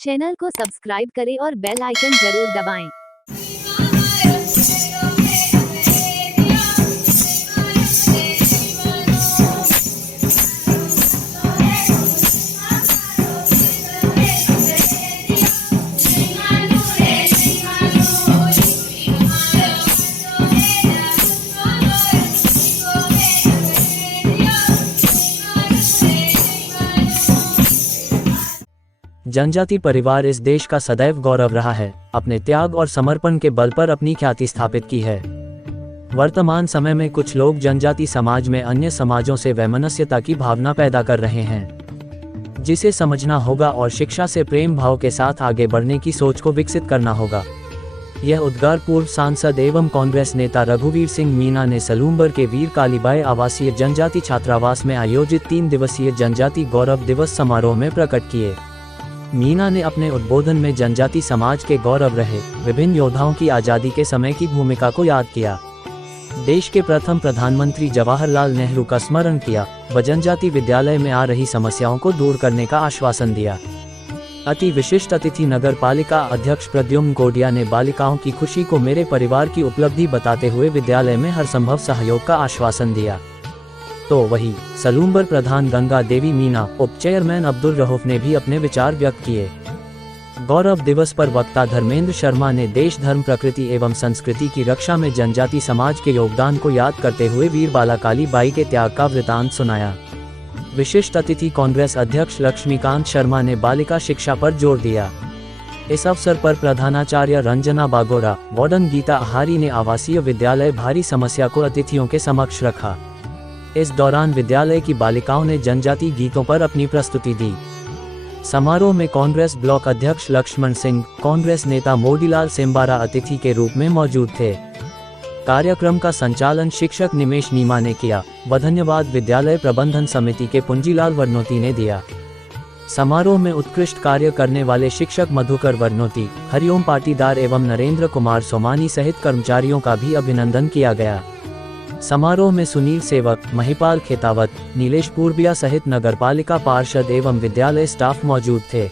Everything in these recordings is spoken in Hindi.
चैनल को सब्सक्राइब करें और बेल आइकन जरूर दबाएं। जनजाति परिवार इस देश का सदैव गौरव रहा है, अपने त्याग और समर्पण के बल पर अपनी ख्याति स्थापित की है। वर्तमान समय में कुछ लोग जनजाति समाज में अन्य समाजों से वैमनस्यता की भावना पैदा कर रहे हैं, जिसे समझना होगा और शिक्षा से प्रेम भाव के साथ आगे बढ़ने की सोच को विकसित करना होगा। यह उद्गार पूर्व सांसद एवं कांग्रेस नेता रघुवीर सिंह मीणा ने सलूम्बर के वीर कालीबाई आवासीय जनजाति छात्रावास में आयोजित 3 दिवसीय जनजाति गौरव दिवस समारोह में प्रकट किए। मीणा ने अपने उद्बोधन में जनजाति समाज के गौरव रहे विभिन्न योद्धाओं की आज़ादी के समय की भूमिका को याद किया, देश के प्रथम प्रधानमंत्री जवाहरलाल नेहरू का स्मरण किया व जनजाति विद्यालय में आ रही समस्याओं को दूर करने का आश्वासन दिया। अति विशिष्ट अतिथि नगर पालिका अध्यक्ष प्रद्युम्न गोडिया ने बालिकाओं की खुशी को मेरे परिवार की उपलब्धि बताते हुए विद्यालय में हर संभव सहयोग का आश्वासन दिया। तो वही सलूम्बर प्रधान गंगा देवी मीणा, उप चेयरमैन अब्दुल रऊफ ने भी अपने विचार व्यक्त किए। गौरव दिवस पर वक्ता धर्मेंद्र शर्मा ने देश धर्म प्रकृति एवं संस्कृति की रक्षा में जनजाति समाज के योगदान को याद करते हुए वीर बाला काली बाई के त्याग का वृतांत सुनाया। विशिष्ट अतिथि कांग्रेस अध्यक्ष लक्ष्मीकांत शर्मा ने बालिका शिक्षा पर जोर दिया। इस अवसर पर प्रधानाचार्य रंजना बागोरा, वार्डन गीता आहारी ने आवासीय विद्यालय भारी समस्या को अतिथियों के समक्ष रखा। इस दौरान विद्यालय की बालिकाओं ने जनजाति गीतों पर अपनी प्रस्तुति दी। समारोह में कांग्रेस ब्लॉक अध्यक्ष लक्ष्मण सिंह, कांग्रेस नेता मोदीलाल सेम्बारा अतिथि के रूप में मौजूद थे। कार्यक्रम का संचालन शिक्षक निमेश नीमा ने किया व धन्यवाद विद्यालय प्रबंधन समिति के पुंजीलाल वर्नोती ने दिया। समारोह में उत्कृष्ट कार्य करने वाले शिक्षक मधुकर वर्नोती, हरिओम पाटीदार एवं नरेंद्र कुमार सोमानी सहित कर्मचारियों का भी अभिनंदन किया गया। समारोह में सुनील सेवक, महिपाल खेतावत, नीलेश पूर्बिया सहित नगरपालिका पार्षद एवं विद्यालय स्टाफ मौजूद थे।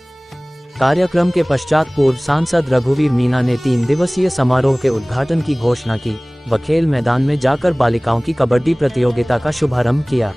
कार्यक्रम के पश्चात पूर्व सांसद रघुवीर मीणा ने 3 दिवसीय समारोह के उद्घाटन की घोषणा की व खेल मैदान में जाकर बालिकाओं की कबड्डी प्रतियोगिता का शुभारंभ किया।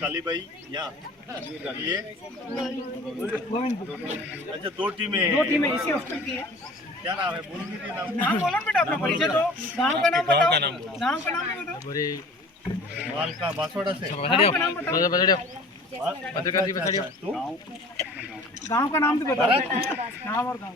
काली भाई यहाँ ये अच्छा दो टीमें हैं। दो टीमें इसी हॉस्टल की है। क्या नाम है बोल दीजिए नाम। नाम बोलो बेटा अपना परिचय दो। गांव का नाम बताओ। गांव का नाम भी बताओ। माल का बांसवाड़ा से गांव का नाम बताओ। तू गांव का नाम भी बताओ। नाम और गांव।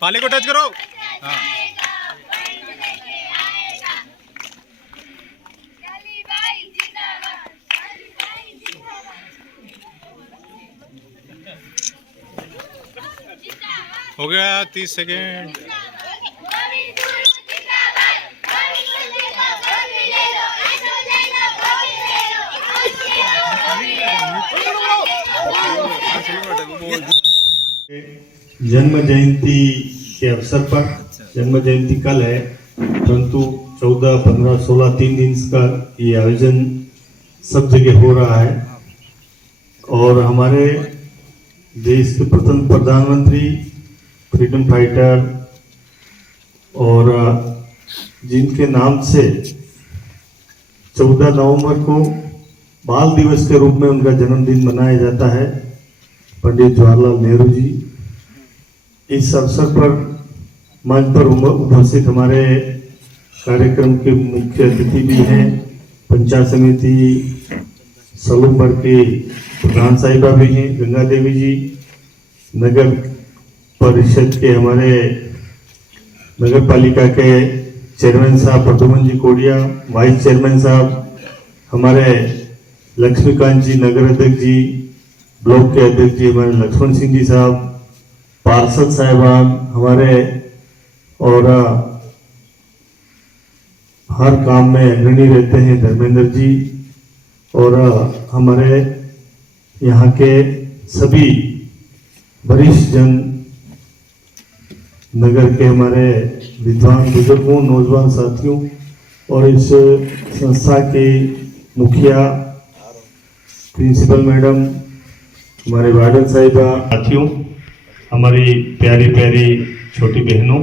पाले को टच करो। हाँ हो गया 30 सेकेंड। जन्म जयंती के अवसर पर, जन्म जयंती कल है परंतु 14, 15, 16 3 दिन का ये आयोजन सब जगह हो रहा है और हमारे देश के प्रथम प्रधानमंत्री, फ्रीडम फाइटर और जिनके नाम से 14 नवंबर को बाल दिवस के रूप में उनका जन्मदिन मनाया जाता है, पंडित जवाहरलाल नेहरू जी। इस अवसर पर मंच पर उपस्थित हमारे कार्यक्रम के मुख्य अतिथि भी हैं, पंचायत समिति सलूमपुर की प्रधान साहिबा भी हैं, गंगा देवी जी, नगर परिषद के हमारे नगर पालिका के चेयरमैन साहब प्रद्युमन जी कोडिया, वाइस चेयरमैन साहब हमारे लक्ष्मीकांत जी, नगर अध्यक्ष जी, ब्लॉक के अध्यक्ष जी हमारे लक्ष्मण सिंह जी साहब, पार्षद साहिबान हमारे और हर काम में अग्रणी रहते हैं धर्मेंद्र जी और हमारे यहाँ के सभी वरिष्ठ जन, नगर के हमारे विद्वान बुजुर्गों, नौजवान साथियों और इस संस्था के मुखिया, प्रिंसिपल मैडम, हमारे वार्डन साहिबा, साथियों, हमारी प्यारी प्यारी छोटी बहनों,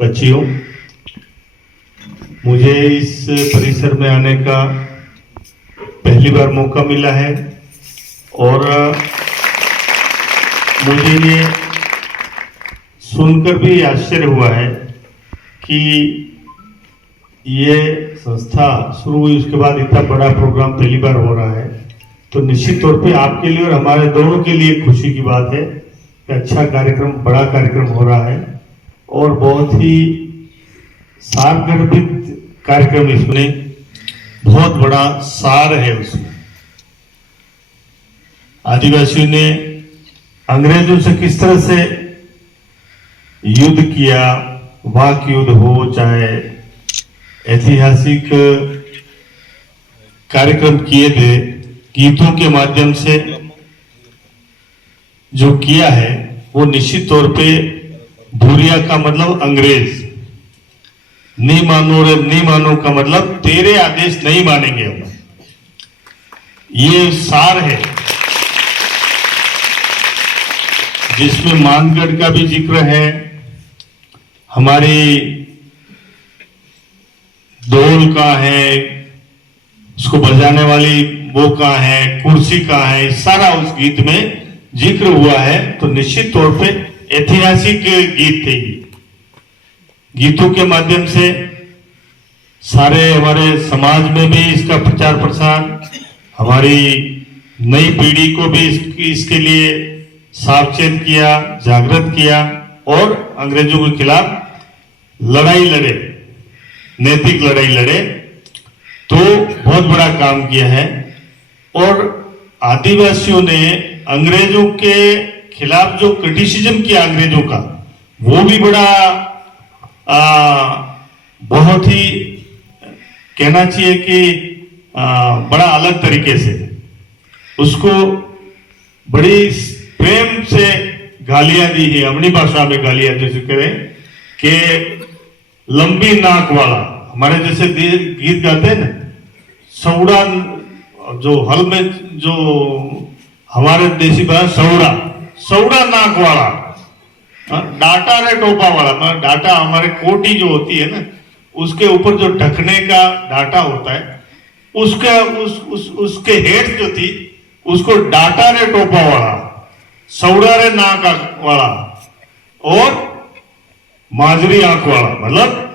बच्चियों, मुझे इस परिसर में आने का पहली बार मौका मिला है और मुझे ये सुनकर भी आश्चर्य हुआ है कि ये संस्था शुरू हुई उसके बाद इतना बड़ा प्रोग्राम पहली बार हो रहा है, तो निश्चित तौर पे आपके लिए और हमारे दोनों के लिए खुशी की बात है कि अच्छा कार्यक्रम, बड़ा कार्यक्रम हो रहा है और बहुत ही सारगर्भित कार्यक्रम, इसमें बहुत बड़ा सार है। उसमें आदिवासियों ने अंग्रेजों से किस तरह से युद्ध किया, वाक युद्ध हो चाहे ऐतिहासिक कार्यक्रम किए थे, गीतों के माध्यम से जो किया है वो निश्चित तौर पे भूरिया का मतलब अंग्रेज, नहीं मानो रे नहीं मानो का मतलब तेरे आदेश नहीं मानेंगे हम, ये सार है जिसमें मानगढ़ का भी जिक्र है, हमारी ढोल का है, उसको बजाने वाली वो कहाँ है, कुर्सी कहाँ है, सारा उस गीत में जिक्र हुआ है। तो निश्चित तौर पे ऐतिहासिक गीत थे ये। गीतों के माध्यम से सारे हमारे समाज में भी इसका प्रचार प्रसार, हमारी नई पीढ़ी को भी इसके लिए सावचेत किया, जागृत किया और अंग्रेजों के खिलाफ लड़ाई लड़े, नैतिक लड़ाई लड़े, तो बहुत बड़ा काम किया है। और आदिवासियों ने अंग्रेजों के खिलाफ जो क्रिटिसिज्म किया अंग्रेजों का, वो भी बड़ा बहुत ही कहना चाहिए कि बड़ा अलग तरीके से उसको बड़ी प्रेम से गालियां दी है, अपनी भाषा में गालियां जैसे करें कि लंबी नाक वाला, हमारे जैसे गीत गाते हैं ना, सौड़ा जो हल में जो हमारे देसी भाषा सौड़ा नाक वाला, डाटा रे टोपा वाला, मतलब डाटा हमारे कोटी जो होती है ना, उसके ऊपर जो ढकने का डाटा होता है, उसका उसके हेड जो थी उसको डाटा रे टोपा वाला, सौड़ा रे नाक वाला और माजरी आंख वाला, मतलब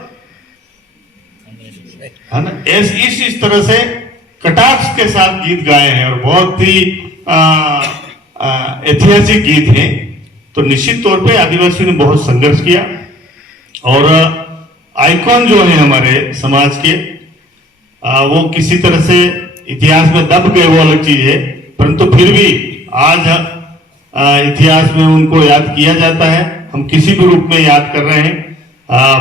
है ना, इस तरह से कटाक्ष के साथ गीत गाए हैं और बहुत ही ऐतिहासिक गीत हैं। तो निश्चित तौर पे आदिवासियों ने बहुत संघर्ष किया और आइकॉन जो है हमारे समाज के, वो किसी तरह से इतिहास में दब गए, वो अलग चीज है, परंतु फिर भी आज इतिहास में उनको याद किया जाता है। हम किसी भी रूप में याद कर रहे हैं।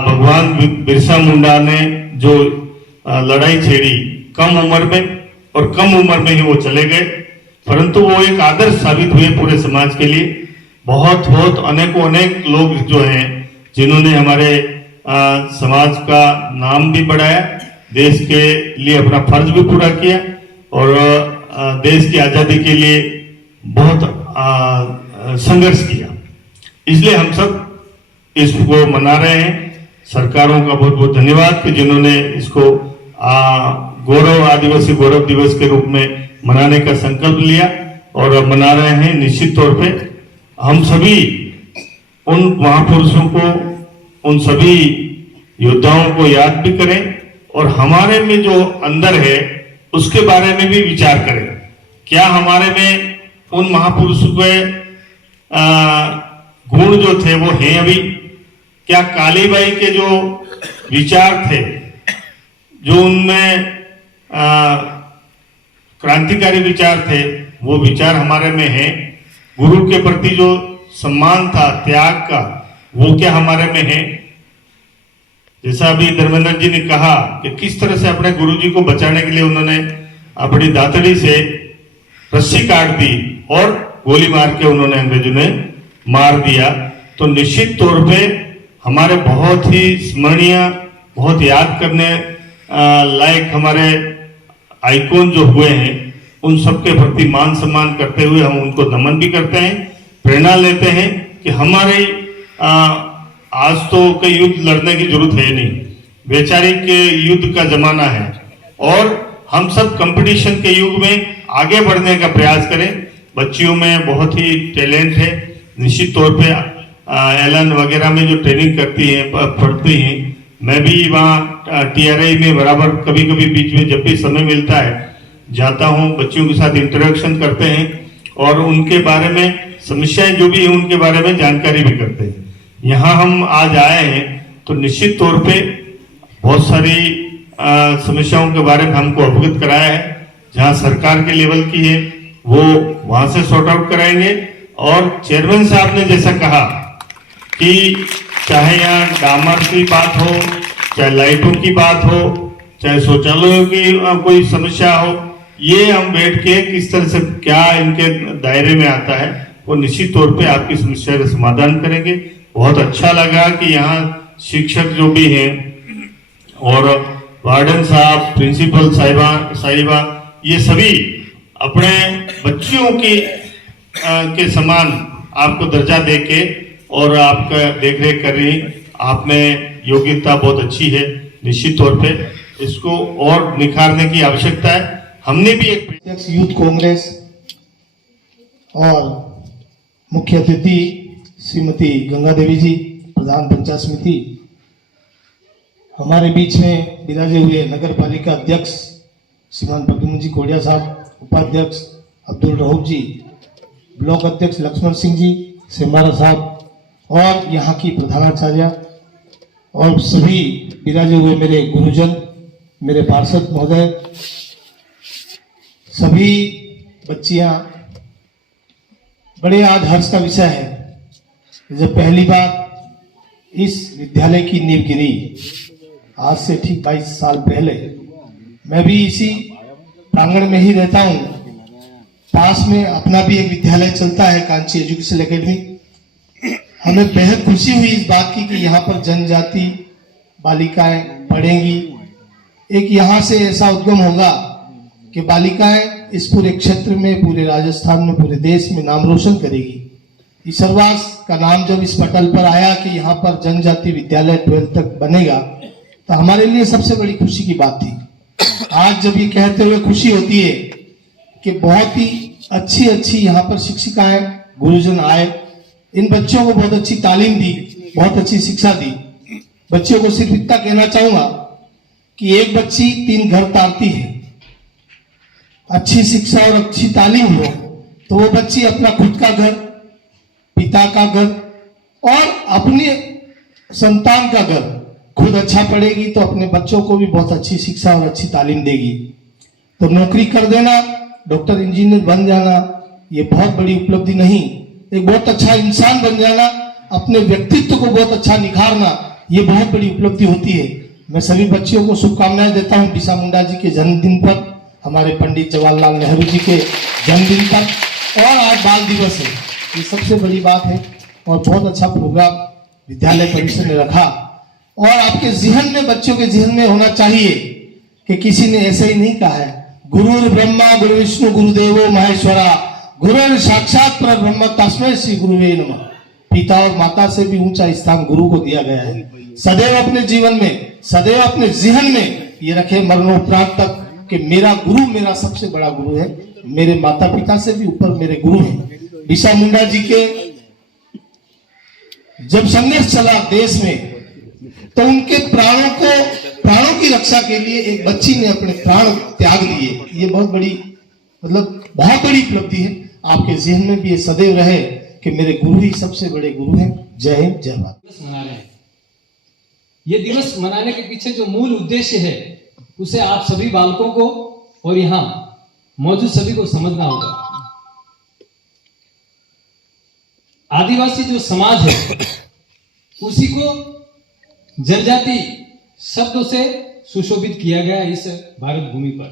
भगवान बिरसा मुंडा ने जो लड़ाई छेड़ी कम उम्र में, और कम उम्र में ही वो चले गए, परंतु वो एक आदर्श साबित हुए पूरे समाज के लिए। बहुत अनेक लोग जो हैं जिन्होंने हमारे समाज का नाम भी बढ़ाया, देश के लिए अपना फर्ज भी पूरा किया और देश की आजादी के लिए बहुत संघर्ष किया। इसलिए हम सब इसको मना रहे हैं। सरकारों का बहुत बहुत धन्यवाद कि जिन्होंने इसको आदिवासी गौरव दिवस के रूप में मनाने का संकल्प लिया और मना रहे हैं। निश्चित तौर पे हम सभी उन महापुरुषों को, उन सभी योद्धाओं को याद भी करें और हमारे में जो अंदर है उसके बारे में भी विचार करें। क्या हमारे में उन महापुरुषों के गुण जो थे वो हैं अभी? क्या कालीबाई के जो विचार थे, जो उनमें क्रांतिकारी विचार थे, वो विचार हमारे में है? गुरु के प्रति जो सम्मान था, त्याग का, वो क्या हमारे में है? जैसा अभी धर्मेंद्र जी ने कहा कि किस तरह से अपने गुरु जी को बचाने के लिए उन्होंने अपनी दातड़ी से रस्सी काट दी और गोली मार के उन्होंने अंग्रेजों ने मार दिया। तो निश्चित तौर पे हमारे बहुत ही स्मरणीय, बहुत याद करने लायक हमारे आइकॉन जो हुए हैं, उन सबके प्रति मान सम्मान करते हुए हम उनको नमन भी करते हैं, प्रेरणा लेते हैं कि हमारे आज तो कोई युद्ध लड़ने की जरूरत है नहीं, वैचारिक युद्ध का जमाना है और हम सब कंपटीशन के युग में आगे बढ़ने का प्रयास करें। बच्चियों में बहुत ही टैलेंट है। निश्चित तौर पे एलन वगैरह में जो ट्रेनिंग करती हैं, पढ़ती हैं, मैं भी वहाँ TRI में बराबर कभी कभी बीच में जब भी समय मिलता है जाता हूँ, बच्चियों के साथ इंटरेक्शन करते हैं और उनके बारे में समस्याएं जो भी है उनके बारे में जानकारी भी करते हैं। यहाँ हम आज आए हैं तो निश्चित तौर पे बहुत सारी समस्याओं के बारे में हमको अवगत कराया है। जहाँ सरकार के लेवल की है वो वहां से सॉर्ट आउट कराएंगे और चेयरमैन साहब ने जैसा कहा कि चाहे यहाँ डामर की बात हो, चाहे लाइटों की बात हो, चाहे शौचालयों की कोई समस्या हो, ये हम बैठ के किस तरह से क्या इनके दायरे में आता है वो निश्चित तौर पे आपकी समस्या का समाधान करेंगे। बहुत अच्छा लगा कि यहाँ शिक्षक जो भी हैं और वार्डन साहब, प्रिंसिपल साहिबा, ये सभी अपने बच्चियों की के समान आपको दर्जा देके और आपका देखरेख कर रही। आप में योग्यता बहुत अच्छी है, निश्चित तौर पे इसको और निखारने की आवश्यकता है। हमने भी एक यूथ कांग्रेस और मुख्य अतिथि श्रीमती गंगा देवी जी, प्रधान पंचायत समिति, हमारे बीच में विराजे हुए नगर पालिका अध्यक्ष श्रीमान प्रद्युम्न जी कोडिया साहब, उपाध्यक्ष अब्दुल रऊफ जी, ब्लॉक अध्यक्ष लक्ष्मण सिंह जी, सेमारा साहब और यहाँ की प्रधानाचार्य और सभी विराजे हुए मेरे गुरुजन, मेरे पार्षद महोदय, सभी बच्चियां, बड़े आज हर्ष का विषय है। जब पहली बार इस विद्यालय की नींव गिरी, आज से ठीक 22 साल पहले, मैं भी इसी प्रांगण में ही रहता हूँ। पास में अपना भी एक विद्यालय चलता है, कांची एजुकेशन एकेडमी। हमें बेहद खुशी हुई इस बात की कि यहाँ पर जनजाति बालिकाएं पढ़ेंगी, एक यहाँ से ऐसा उद्गम होगा कि बालिकाएं इस पूरे क्षेत्र में, पूरे राजस्थान में, पूरे देश में नाम रोशन करेगी। ईश्वरवास का नाम जब इस पटल पर आया कि यहाँ पर जनजाति विद्यालय 12 तक बनेगा, तो हमारे लिए सबसे बड़ी खुशी की बात थी। आज जब ये कहते हुए खुशी होती है कि बहुत ही अच्छी अच्छी यहाँ पर शिक्षिकाएं, गुरुजन आए, इन बच्चों को बहुत अच्छी तालीम दी, बहुत अच्छी शिक्षा दी। बच्चों को सिर्फ इतना कहना चाहूंगा कि एक बच्ची 3 घर तारती है। अच्छी शिक्षा और अच्छी तालीम हो तो वो बच्ची अपना खुद का घर, पिता का घर और अपने संतान का घर खुद अच्छा पढ़ेगी तो अपने बच्चों को भी बहुत अच्छी शिक्षा और अच्छी तालीम देगी। तो नौकरी कर देना, डॉक्टर इंजीनियर बन जाना, ये बहुत बड़ी उपलब्धि नहीं। एक बहुत अच्छा इंसान बन जाना, अपने व्यक्तित्व को बहुत अच्छा निखारना, ये बहुत बड़ी उपलब्धि होती है। मैं सभी बच्चियों को शुभकामनाएं देता हूं बिरसा मुंडा जी के जन्मदिन पर, हमारे पंडित जवाहरलाल नेहरू जी के जन्मदिन पर, और आज बाल दिवस है। ये सबसे बड़ी बात है और बहुत अच्छा प्रोग्राम विद्यालय परिषद ने रखा। और आपके जिहन में, बच्चों के जिहन में होना चाहिए कि किसी ने ऐसे ही नहीं कहा है, गुरुर् ब्रह्मा गुरु विष्णु गुरुदेवो महेश्वरा गुरुर् साक्षात परब्रह्म तस्मै श्री गुरुवे नमः। पिता और माता से भी ऊंचा स्थान गुरु को दिया गया है। सदैव अपने जीवन में, सदैव अपने जिहन में ये रखे मरणोपरांत तक कि मेरा गुरु मेरा सबसे बड़ा गुरु है, मेरे माता पिता से भी ऊपर मेरे गुरु हैं। बिरसा मुंडा जी के जब संघर्ष चला देश में तो उनके प्राणों की रक्षा के लिए एक बच्ची ने अपने प्राण त्याग दिए। ये बहुत बड़ी, मतलब बहुत बड़ी उपलब्धि है। आपके जहन में भी ये सदैव रहे कि मेरे गुरु ही सबसे बड़े गुरु हैं। जय हिंद, जय भारत। दिवस मना रहे हैं। ये दिवस मनाने के पीछे जो मूल उद्देश्य है उसे आप सभी बालकों को और यहाँ मौजूद सभी को समझना होगा। आदिवासी जो समाज है उसी को जनजाति शब्दों से सुशोभित किया गया इस भारत भूमि पर,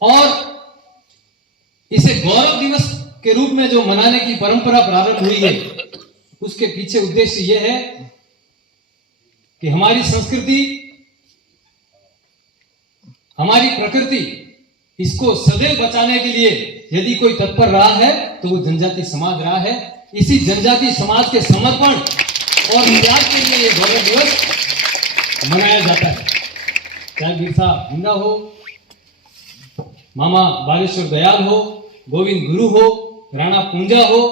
और इसे गौरव दिवस के रूप में जो मनाने की परंपरा प्रारंभ हुई है उसके पीछे उद्देश्य यह है कि हमारी संस्कृति, हमारी प्रकृति, इसको सदैव बचाने के लिए यदि कोई तत्पर रहा है तो वो जनजाति समाज रहा है। इसी जनजाति समाज के समर्पण और त्याग के लिए ये गौरव दिवस मनाया जाता है। चाहे बिरसा मुंडा हो, मामा बालेश्वर दयाल हो, गोविंद गुरु हो, राणा पूंजा हो,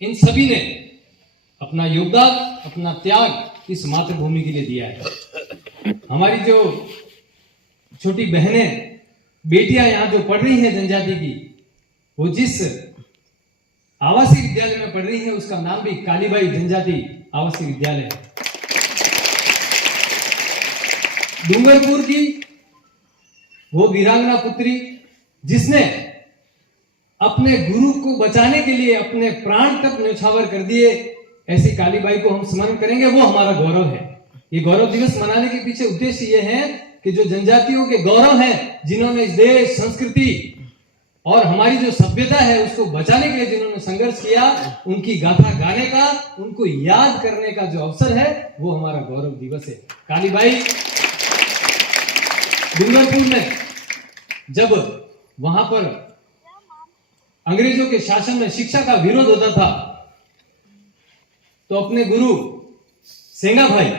इन सभी ने अपना योगदान, अपना त्याग इस मातृभूमि के लिए दिया है। हमारी जो छोटी बहनें, बेटियां यहाँ जो पढ़ रही हैं जनजाति की, वो जिस आवासीय विद्यालय में पढ़ रही है उसका नाम भी कालीबाई जनजाति आवासीय विद्यालय है। डूंगरपुर की वो वीरांगना पुत्री जिसने अपने गुरु को बचाने के लिए अपने प्राण तक न्यौछावर कर दिए, ऐसी कालीबाई को हम स्मरण करेंगे, वो हमारा गौरव है। ये गौरव दिवस मनाने के पीछे उद्देश्य ये है कि जो जनजातियों के गौरव हैं, जिन्होंने इस देश, संस्कृति और हमारी जो सभ्यता है उसको बचाने के लिए जिन्होंने संघर्ष किया, उनकी गाथा गाने का, उनको याद करने का जो अवसर है वो हमारा गौरव दिवस है। कालीबाई डूंगरपुर में जब वहां पर अंग्रेजों के शासन में शिक्षा का विरोध होता था तो अपने गुरु सेंगा भाई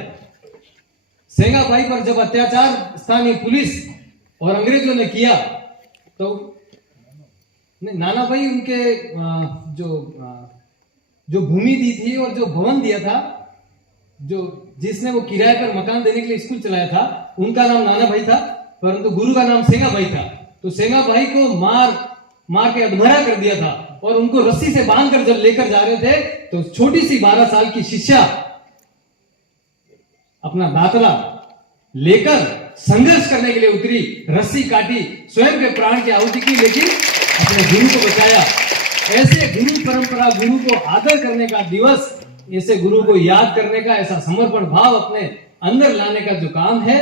पर जब अत्याचार स्थानीय पुलिस और अंग्रेजों ने किया तो नाना भाई उनके जो भूमि दी थी और जो भवन दिया था, जो जिसने वो किराए पर मकान देने के लिए स्कूल चलाया था, उनका नाम नाना भाई था, परंतु गुरु का नाम सेंगा भाई था। तो सेंगा भाई को मार के अधमरा कर दिया था और उनको रस्सी से बांधकर जब लेकर जा रहे थे तो छोटी सी 12 साल की शिष्या अपना दातरा लेकर संघर्ष करने के लिए उतरी, रस्सी काटी, स्वयं के प्राण की आहुति की, लेकिन अपने गुरु को बचाया। ऐसे गुरु परंपरा, गुरु को आदर करने का दिवस, ऐसे गुरु को याद करने का, ऐसा समर्पण भाव अपने अंदर लाने का जो काम है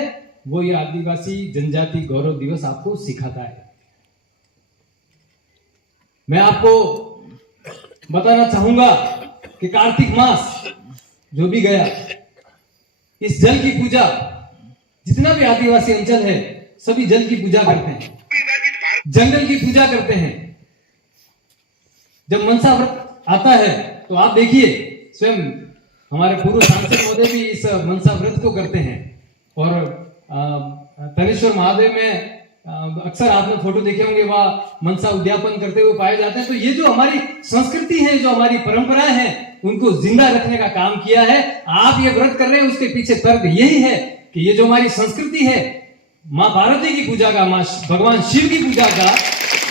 वो ये आदिवासी जनजाति गौरव दिवस आपको सिखाता है। मैं आपको बताना चाहूंगा कि कार्तिक मास जो भी गया, इस जल की पूजा, जितना भी आदिवासी अंचल है सभी जल की पूजा करते हैं, जंगल की पूजा करते हैं। जब मनसा व्रत आता है तो आप देखिए, स्वयं हमारे पूर्व सांसद महोदय भी इस मनसा व्रत को करते हैं। और तनेश्वर महादेव में अक्सर आपने फोटो देखे होंगे, वह मनसा उद्यापन करते हुए पाए जाते हैं। तो ये जो हमारी संस्कृति है, जो हमारी परंपराएं हैं, उनको जिंदा रखने का काम किया है। आप ये व्रत कर रहे हैं, उसके पीछे तर्क यही है कि ये जो हमारी संस्कृति है, माँ पार्वती की पूजा का, माँ भगवान शिव की पूजा का,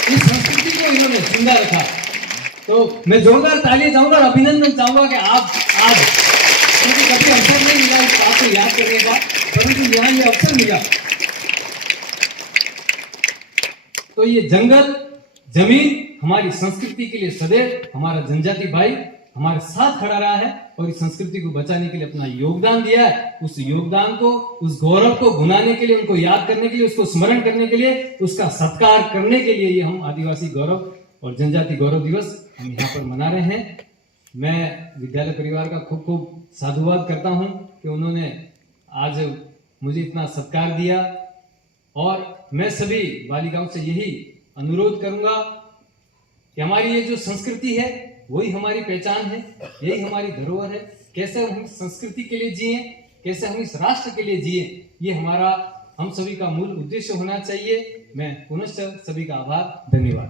इस संस्कृति को इन्होंने जिंदा रखा। तो मैं जोरदार तालियां चाहूंगा और अभिनंदन चाहूंगा कि आप आज, क्योंकि कभी अवसर नहीं मिला इस बात को याद करने का, परंतु यहाँ ये अवसर मिला। तो ये जंगल, जमीन हमारी संस्कृति के लिए सदैव हमारा जनजाति भाई हमारे साथ खड़ा रहा है और इस संस्कृति को बचाने के लिए अपना योगदान दिया है। उस योगदान को, उस गौरव को भुनाने के लिए, उनको याद करने के लिए, उसको स्मरण करने के लिए, उसका सत्कार करने के लिए ये हम आदिवासी गौरव और जनजाति गौरव दिवस हम यहाँ पर मना रहे हैं। मैं विद्यालय परिवार का खूब खूब साधुवाद करता हूँ कि उन्होंने आज मुझे इतना सत्कार दिया। और मैं सभी बालिकाओं से यही अनुरोध करूंगा कि हमारी ये जो संस्कृति है वही हमारी पहचान है, यही हमारी धरोहर है। कैसे हम संस्कृति के लिए जिए, कैसे हम इस राष्ट्र के लिए जिए, ये हमारा, हम सभी का मूल उद्देश्य होना चाहिए। मैं पुनश्च सभी का आभार, धन्यवाद।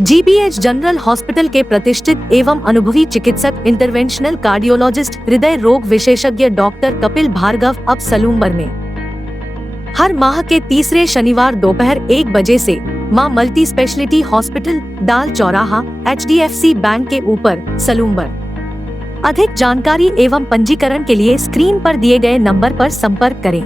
जीबीएच जनरल हॉस्पिटल के प्रतिष्ठित एवं अनुभवी चिकित्सक इंटरवेंशनल कार्डियोलॉजिस्ट हृदय रोग विशेषज्ञ डॉक्टर कपिल भार्गव अब सलूम्बर में हर माह के तीसरे शनिवार दोपहर 1 बजे से मां मल्टी स्पेशलिटी हॉस्पिटल, दाल चौराहा, HDFC बैंक के ऊपर, सलूम्बर। अधिक जानकारी एवं पंजीकरण के लिए स्क्रीन पर दिए गए नंबर पर संपर्क करें।